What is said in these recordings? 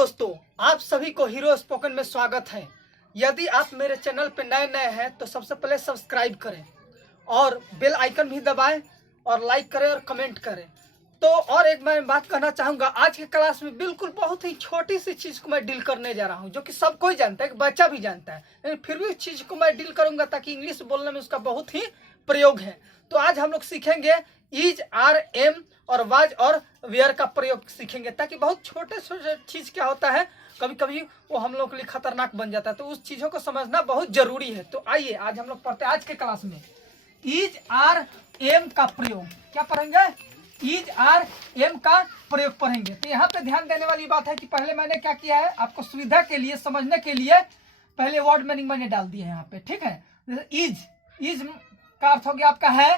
दोस्तों, आप सभी को हीरो स्पोकन में स्वागत है। यदि आप मेरे चैनल पर नए हैं तो सबसे पहले सब्सक्राइब करें और बेल आइकन भी दबाएं और लाइक करें और कमेंट करें। तो और एक मैं बात कहना चाहूँगा, आज के क्लास में बिल्कुल बहुत ही छोटी सी चीज़ को मैं डील करने जा रहा हूँ, जो कि सब कोई जानता है, बच्चा भी जानता है, लेकिन फिर भी उस चीज़ को मैं डील करूँगा ताकि इंग्लिश बोलने में उसका बहुत ही प्रयोग है। तो आज हम लोग सीखेंगे इज, आर, एम और वाज और वेयर का प्रयोग सीखेंगे, ताकि बहुत छोटे छोटे चीज़ क्या होता है कभी कभी वो हम लोग के लिए खतरनाक बन जाता है, तो उस चीज़ों को समझना बहुत जरूरी है। तो आइए आज हम लोग पढ़ते हैं आज के क्लास में इज, आर, एम का प्रयोग। क्या पढ़ेंगे? इज, आर, एम का प्रयोग पढ़ेंगे। तो यहाँ पे ध्यान देने वाली बात है कि पहले मैंने क्या किया है, आपको सुविधा के लिए समझने के लिए पहले वर्ड मीनिंग मैंने डाल दिया है यहाँ पे, ठीक है। इज का अर्थ हो गया आपका है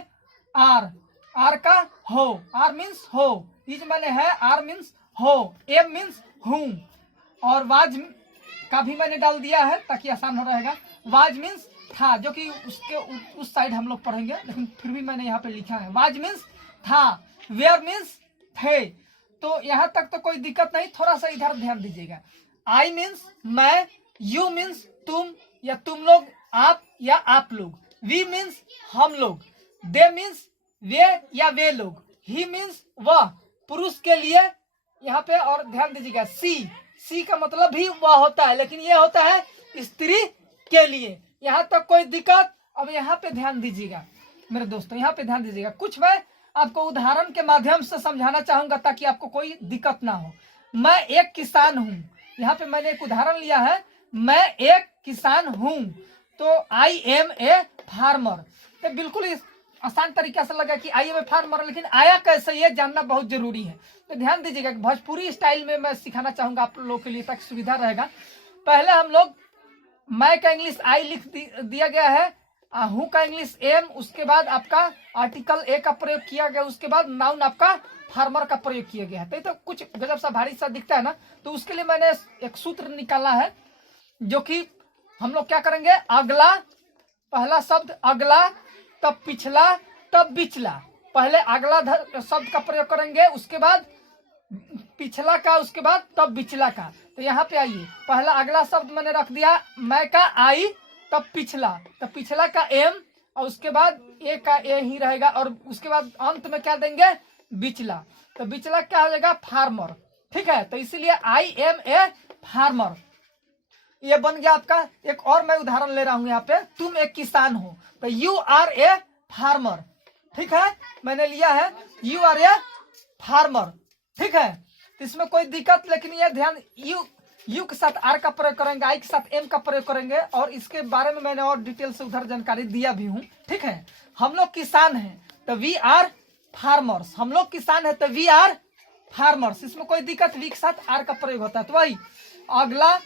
आर का हो, आर मीन्स हो, इज माने है, आर मीन्स हो, एम मीन्स हूँ, और वाज का भी मैंने डाल दिया है ताकि आसान हो रहेगा। वाज मीन्स था, जो कि उसके उस साइड हम लोग पढ़ेंगे, लेकिन फिर भी मैंने यहाँ पे लिखा है वाज मीन्स था, वेयर मीन्स थे। तो यहाँ तक तो कोई दिक्कत नहीं, थोड़ा सा इधर ध्यान दीजिएगा। आई मीन्स मैं, यू मीन्स तुम या तुम लोग, आप या आप लोग, वी मीन्स हम लोग, दे मीन्स वे या वे लोग, ही मीन्स वह, पुरुष के लिए यहाँ पे। और ध्यान दीजिएगा सी का मतलब भी वह होता है, लेकिन ये होता है स्त्री के लिए। यहाँ तक कोई दिक्कत? अब यहाँ पे ध्यान दीजिएगा मेरे दोस्तों, यहाँ पे ध्यान दीजिएगा। कुछ मैं आपको उदाहरण के माध्यम से समझाना चाहूंगा ताकि आपको कोई दिक्कत ना हो। मैं एक किसान हूँ, यहाँ पे मैंने एक उदाहरण लिया है, मैं एक किसान हूँ। तो आई एम ए फार्मर, तो बिल्कुल इस आसान तरीके से लगा कि आई एम ए फार्मर, लेकिन आया कैसे ये जानना बहुत जरूरी है। तो ध्यान दीजिएगा, भोजपुरी स्टाइल में मैं सिखाना चाहूंगा आप लोगों के लिए ताकि सुविधा रहेगा। पहले हम लोग मैं का इंग्लिश आई लिख दिया गया है, हूँ का इंग्लिश एम, उसके बाद आपका आर्टिकल ए का प्रयोग किया गया, उसके बाद नाउन आपका फार्मर का प्रयोग किया गया है। तो कुछ गजब सा भारी सा दिखता है ना, तो उसके लिए मैंने एक सूत्र निकाला है, जो कि हम लोग क्या करेंगे, अगला, पहला शब्द अगला, तब पिछला, तब बिचला। पहले अगला शब्द का प्रयोग करेंगे, उसके बाद पिछला का, उसके बाद तब बिचला का। तो यहाँ पे आइए, पहला अगला शब्द मैंने रख दिया मैं का आई, तब पिछला का एम, और उसके बाद ए का ए ही रहेगा, और उसके बाद अंत में क्या देंगे, बिचला। तो बिचला क्या हो जाएगा, फार्मर, ठीक है। तो इसीलिए आई एम ए फार्मर ये बन गया आपका। एक और मैं उदाहरण ले रहा हूं यहाँ पे, तुम एक किसान हो, तो यू आर ए फार्मर, ठीक है, मैंने लिया है यू आर ए फार्मर, ठीक है। तो इसमें कोई दिक्कत, लेकिन ये ध्यान, यू के साथ आर का प्रयोग करेंगे, आई के साथ एम का प्रयोग करेंगे, और इसके बारे में मैंने और डिटेल से उधर जानकारी दिया भी हूँ, ठीक है। हम लोग किसान हैं तो वी आर फार्मर्स, हम लोग किसान है तो वी आर फार्मर्स, इसमें कोई दिक्कत, वी के साथ आर का प्रयोग होता है। तो वही अगला,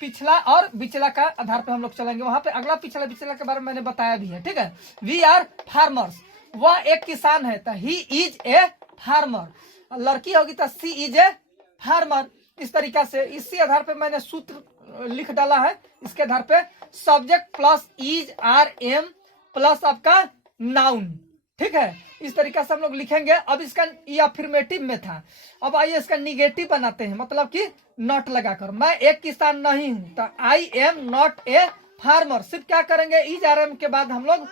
पिछला और बिचला का आधार पे हम लोग चलेंगे। वहां पे अगला, पिछला, बिचला के बारे में मैंने बताया भी है, ठीक है। वी आर फार्मर्स, वह एक किसान है तो ही इज ए फार्मर, लड़की होगी तो सी इज ए फार्मर। इस तरीका से इसी आधार पे मैंने सूत्र लिख डाला है। इसके आधार पे subject plus is, are, am plus आपका नाउन, ठीक है। इस तरीके से हम लोग लिखेंगे। अब इसका ये अफर्मेटिव में था, अब आइए इसका निगेटिव बनाते हैं, मतलब कि नॉट लगाकर। मैं एक किसान नहीं हूं तो I am not a farmer, सिर्फ क्या करेंगे, इज, आर, एम के बाद हम लोग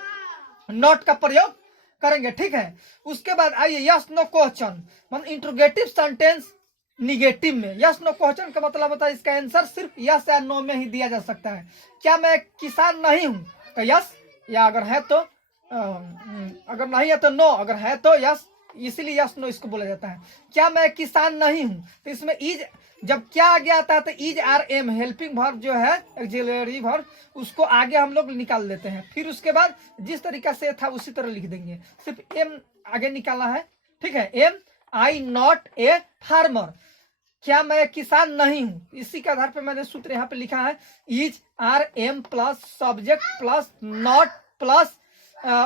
नॉट का प्रयोग करेंगे, ठीक है। उसके बाद आइए यस नो क्वेश्चन, मतलब इंट्रोगेटिव सेंटेंस निगेटिव में। यस नो क्वेश्चन का मतलब होता है इसका आंसर सिर्फ यस या नो में ही दिया जा सकता है। क्या मैं किसान नहीं हूं तो यस, या अगर है तो अगर नहीं है तो नो, अगर है तो यस, इसीलिए यस नो इसको बोला जाता है। क्या मैं किसान नहीं हूं, तो इसमें इज, जब क्या आगे आता है तो is, are, am, helping verb जो है, ऑक्सिलरी वर्ब, उसको आगे हम लोग निकाल देते हैं। फिर उसके बाद जिस तरीका से था उसी तरह लिख देंगे, सिर्फ एम आगे निकाला है, ठीक है। Am I not a farmer, क्या मैं किसान नहीं हूं, इसी के आधार पर मैंने सूत्र यहाँ पे लिखा है is, are, am plus subject plus not plus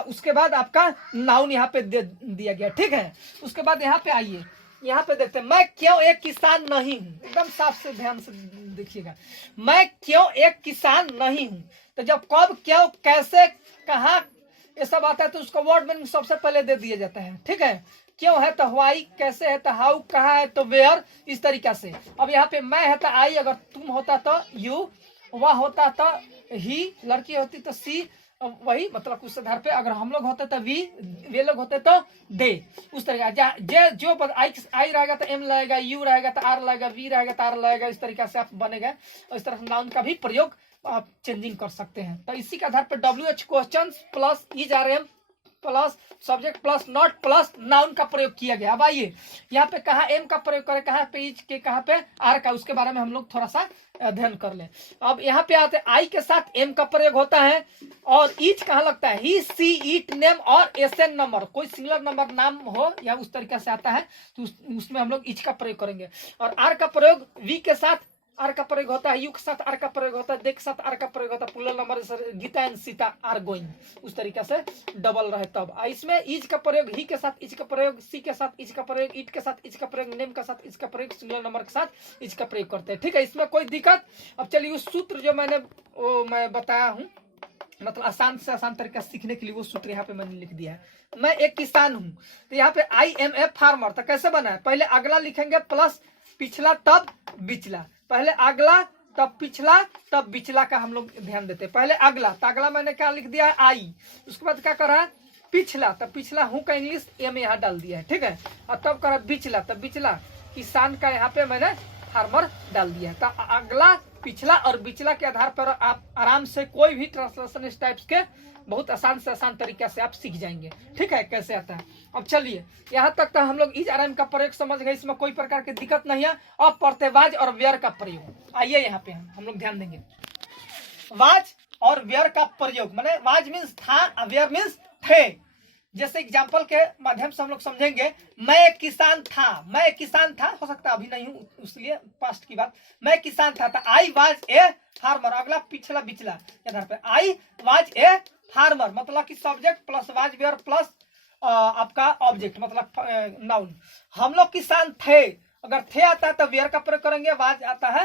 उसके बाद आपका नाउन यहाँ पे दिया गया, ठीक है। उसके बाद यहाँ पे आइए, यहाँ पे देखते हैं मैं क्यों एक किसान नहीं हूँ, एकदम साफ से ध्यान से देखिएगा, मैं क्यों एक किसान नहीं हूँ। तो जब कब, क्यों, कैसे, कहाँ, ये सब आता है तो उसको वर्ड मीनिंग सबसे पहले दे दिया जाता है, ठीक है। क्यों है तो व्हाई, कैसे है तो हाउ, कहाँ है तो वेयर, इस तरीका से। अब यहाँ पे मैं है तो आई, अगर तुम होता तो यू, वह होता तो ही, लड़की होती तो सी, वही मतलब उस आधार पे। अगर हम लोग होते तो वी, वे लोग होते तो दे, उस तरीका जे जो आई रहेगा तो एम लगेगा, यू रहेगा तो आर लगेगा, वी रहेगा तो आर लगेगा, इस तरीका से आप बनेगा। इस तरह से नाउन का भी प्रयोग आप चेंजिंग कर सकते हैं। तो इसी के आधार पर WH question plus is are am plus subject plus not plus noun का प्रयोग किया गया। अब आइए यहाँ पे कहा एम का प्रयोग करें, कहाँ पे इज के, कहाँ पे आर का, उसके बारे में हम लोग थोड़ा सा अध्ययन कर लें। अब यहाँ पे आते आई के साथ एम का प्रयोग होता है, और इच कहाँ लगता है, ही सी इट नेम और एसएन नंबर, कोई सिंगुलर नंबर नाम हो या उस तरीके से आता है तो उसमें हम लोग इच का प्रयोग करेंगे। और आर का प्रयोग वी के साथ आर का प्रयोग होता है, यू के साथ आर का प्रयोग होता है, दे के साथ आर का प्रयोग होता है, plural number Geeta and Sita are going, उस तरीके से डबल रहे तब। इसमें इज का प्रयोग, ही के साथ इज का प्रयोग, सी के साथ इज का प्रयोग, इट के साथ इज का प्रयोग, नेम के साथ इज का प्रयोग, सिंगुलर नंबर के साथ इज का प्रयोग करते हैं। ठीक है, इसमें कोई दिक्कत। अब चलिए उस सूत्र जो मैं बताया हूँ, मतलब आसान से आसान तरीका सीखने के लिए वो सूत्र यहाँ पे मैंने लिख दिया है। मैं एक किसान हूँ, तो यहाँ पे आई एम ए फार्मर, तो कैसे बना है, पहले अगला लिखेंगे प्लस पिछला तब बिचला, पहले अगला तब पिछला तब बिचला का हम लोग ध्यान देते हैं। पहले अगला, तो अगला मैंने क्या लिख दिया है आई, उसके बाद क्या करा है पिछला, तब पिछला हूँ का इंग्लिश एम यहाँ डाल दिया है। ठीक है, और तब करा बिचला, तब बिचला किसान का यहाँ पे मैंने फार्मर डाल दिया है। तो अगला पिछला और बिचला के आधार पर आप आराम से कोई भी ट्रांसलेशन इस टाइप्स के बहुत आसान से आसान तरीके से आप सीख जाएंगे। ठीक है, कैसे आता है। अब चलिए यहाँ तक तो हम लोग इज आर एम का प्रयोग समझ गए, इसमें कोई प्रकार की दिक्कत नहीं है। अब पढ़ते वाज और वेयर का प्रयोग। आइए यहाँ पे हम लोग ध्यान देंगे वाज और वेयर का प्रयोग। माने वाज मीन्स था, वेयर मीन्स थे। जैसे एग्जाम्पल के माध्यम से हम लोग समझेंगे, मैं एक किसान था, मैं एक किसान था, हो सकता है अभी नहीं हूं इसलिए पास्ट की बात, मैं किसान था। तो आई वाज ए फार्मर, अगला पिछला बिचला के आधार पे आई वाज ए फार्मर, मतलब कि subject plus was were plus आपका ऑब्जेक्ट मतलब नाउन। हम लोग किसान थे, अगर थे आता है तो वेयर का प्रयोग करेंगे, वाज आता है,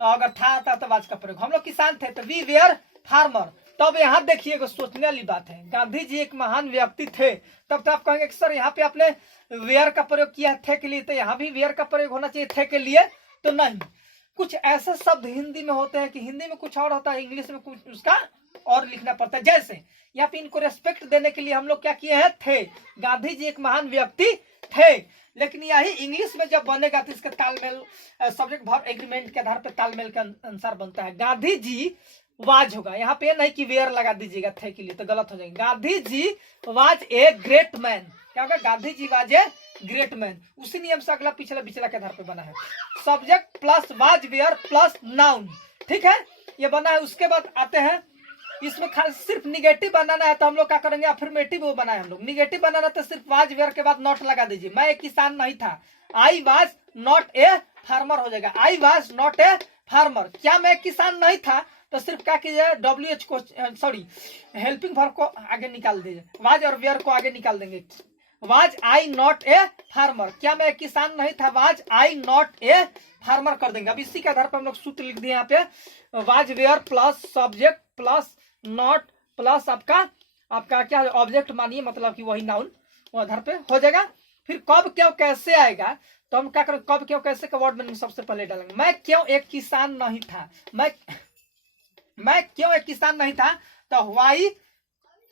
अगर था आता है तो वाज का प्रयोग। हम लोग किसान थे तो वी वेयर फार्मर। तब यहाँ देखिएगा सोचने वाली बात है, गांधी जी एक महान व्यक्ति थे, तब तो आप कहेंगे कि सर यहाँ पे आपने वेयर का प्रयोग किया है थे के लिए, तो यहाँ भी वेयर का प्रयोग होना चाहिए थे के लिए, तो नहीं। कुछ ऐसे शब्द हिंदी में होते हैं कि हिंदी में कुछ और होता है, इंग्लिश में कुछ उसका और लिखना पड़ता है। जैसे यहाँ पे इनको रेस्पेक्ट देने के लिए हम लोग क्या किए हैं, थे। गांधी जी एक महान व्यक्ति थे, लेकिन यही इंग्लिश में जब बनेगा तो इसका तालमेल सब्जेक्ट वर्ब एग्रीमेंट के आधार पर तालमेल के अनुसार बनता है। गांधी जी वाज होगा, यहाँ पे नहीं कि वेयर लगा दीजिएगा थे के लिए, तो गलत हो जाएगा। Gandhi ji was a great man, क्या होगा, Gandhi ji was a great man. उसी नियम से अगला पिछला बिचला के आधार पे बना है, subject plus was were plus noun. ठीक है, ये बना है। उसके बाद आते हैं, इसमें सिर्फ निगेटिव बनाना है तो हम लोग क्या करेंगे, अफर्मेटिव वो बनाए हम लोग। निगेटिव बनाना तो सिर्फ वाज वेयर के बाद नॉट लगा दीजिए। मैं एक किसान नहीं था, I was not a farmer हो जाएगा। I was not a farmer, क्या मैं किसान नहीं था, तो सिर्फ क्या कीजिए WH को सॉरी हेल्पिंग वर्ब को आगे निकाल दीजिए, वाज और वेयर को आगे निकाल देंगे। Was I not a farmer, क्या मैं किसान नहीं था, was I not a farmer कर देंगे। अब इसी के आधार पर हम लोग सूत्र लिख दिए यहाँ पे, was were plus subject plus not plus आपका क्या ऑब्जेक्ट मानिए, मतलब कि वही नाउन, वो आधार पे हो जाएगा। फिर कब क्यों कैसे आएगा, तो हम क्या करें, कब क्यों कैसे का वर्ड में सबसे पहले डालेंगे। मैं क्यों एक किसान नहीं था, मैं क्यों एक किसान नहीं था, तो व्हाई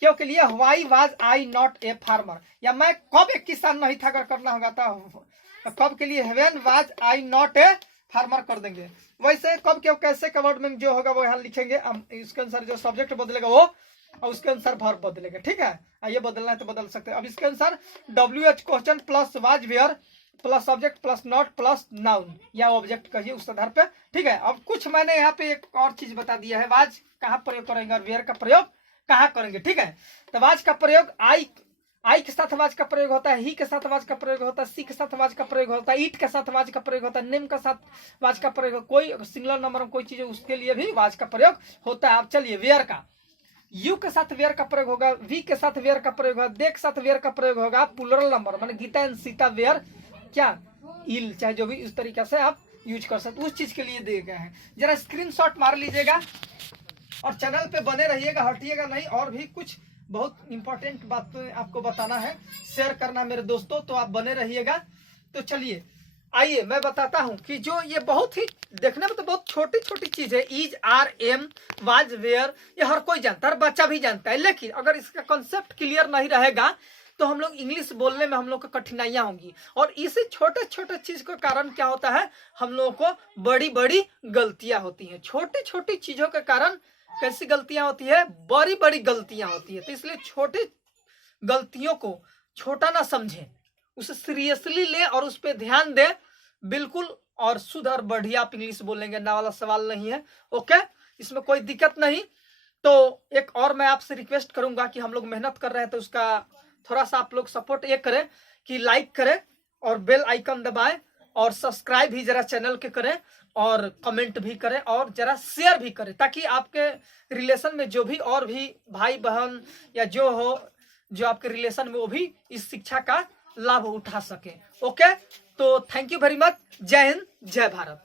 क्यों के लिए why was I not a farmer, या मैं कब एक किसान नहीं था अगर करना होगा तो कब के लिए when was I not a farmer कर देंगे। वैसे कब क्यों कैसे का वर्ड में जो होगा वो यहाँ लिखेंगे, इसके अनुसार जो सब्जेक्ट बदलेगा वो और उसके अनुसार वर्ब बदलेगा। ठीक है, ये बदलना है तो बदल सकते हैं। अब इसके अनुसार WH question plus was were plus subject plus not plus noun या ऑब्जेक्ट कहिए उस आधार पे। ठीक है, अब कुछ मैंने यहाँ पे एक और चीज बता दिया है, वाज कहाँ प्रयोग करेंगे और वेयर का प्रयोग कहाँ करेंगे। ठीक है, तो वाज का प्रयोग आई के साथ वाज का प्रयोग होता है, ही के साथ वाज का प्रयोग होता है, सी के साथ वाज का प्रयोग होता है, इट के साथ वाज का प्रयोग होता है, नेम के साथ वाज का प्रयोग, कोई सिंगुलर नंबर में कोई चीज है उसके लिए भी वाज का प्रयोग होता है। अब चलिए वेयर का, यू के साथ वेयर का प्रयोग होगा, वी के साथ वेयर का प्रयोग होगा, दे के साथ वेयर का प्रयोग होगा, प्लूरल नंबर माने गीता एंड सीता वेयर क्या इल, चाहे जो भी इस तरीके से आप यूज कर सकते उस चीज के लिए दिए गए हैं। जरा स्क्रीनशॉट मार लीजिएगा और चैनल पे बने रहिएगा, हटिएगा नहीं। और भी कुछ बहुत इंपॉर्टेंट बात आपको बताना है, शेयर करना मेरे दोस्तों, तो आप बने रहिएगा। तो चलिए आइए मैं बताता हूं कि जो ये बहुत ही देखने में तो बहुत छोटी छोटी चीज है, is, are, am, was, were, ये हर कोई जानता है, हर बच्चा भी जानता है, लेकिन अगर इसका कॉन्सेप्ट क्लियर नहीं रहेगा तो हम लोग इंग्लिश बोलने में हम लोग को कठिनाइयां होंगी। और इसी छोटे छोटे चीज के कारण क्या होता है, हम लोगों को बड़ी बड़ी गलतियां होती हैं। छोटी छोटी चीजों के कारण कैसी गलतियां होती है, बड़ी बड़ी गलतियां होती है। तो इसलिए छोटी गलतियों को छोटा ना समझें, उसे सीरियसली ले और उस पर ध्यान दे बिल्कुल, और सुधर बढ़िया आप इंग्लिश बोलेंगे ना वाला सवाल नहीं है। ओके, इसमें कोई दिक्कत नहीं। तो एक और मैं आपसे रिक्वेस्ट करूंगा कि हम लोग मेहनत कर रहे हैं तो उसका थोड़ा सा आप लोग सपोर्ट ये करें कि लाइक करें और बेल आइकन दबाएं और सब्सक्राइब भी जरा चैनल के करें और कमेंट भी करें और जरा शेयर भी करें, ताकि आपके रिलेशन में जो भी और भी भाई बहन या जो हो जो आपके रिलेशन में, वो भी इस शिक्षा का लाभ उठा सके। ओके, तो थैंक यू वेरी मच। जय हिंद, जय भारत।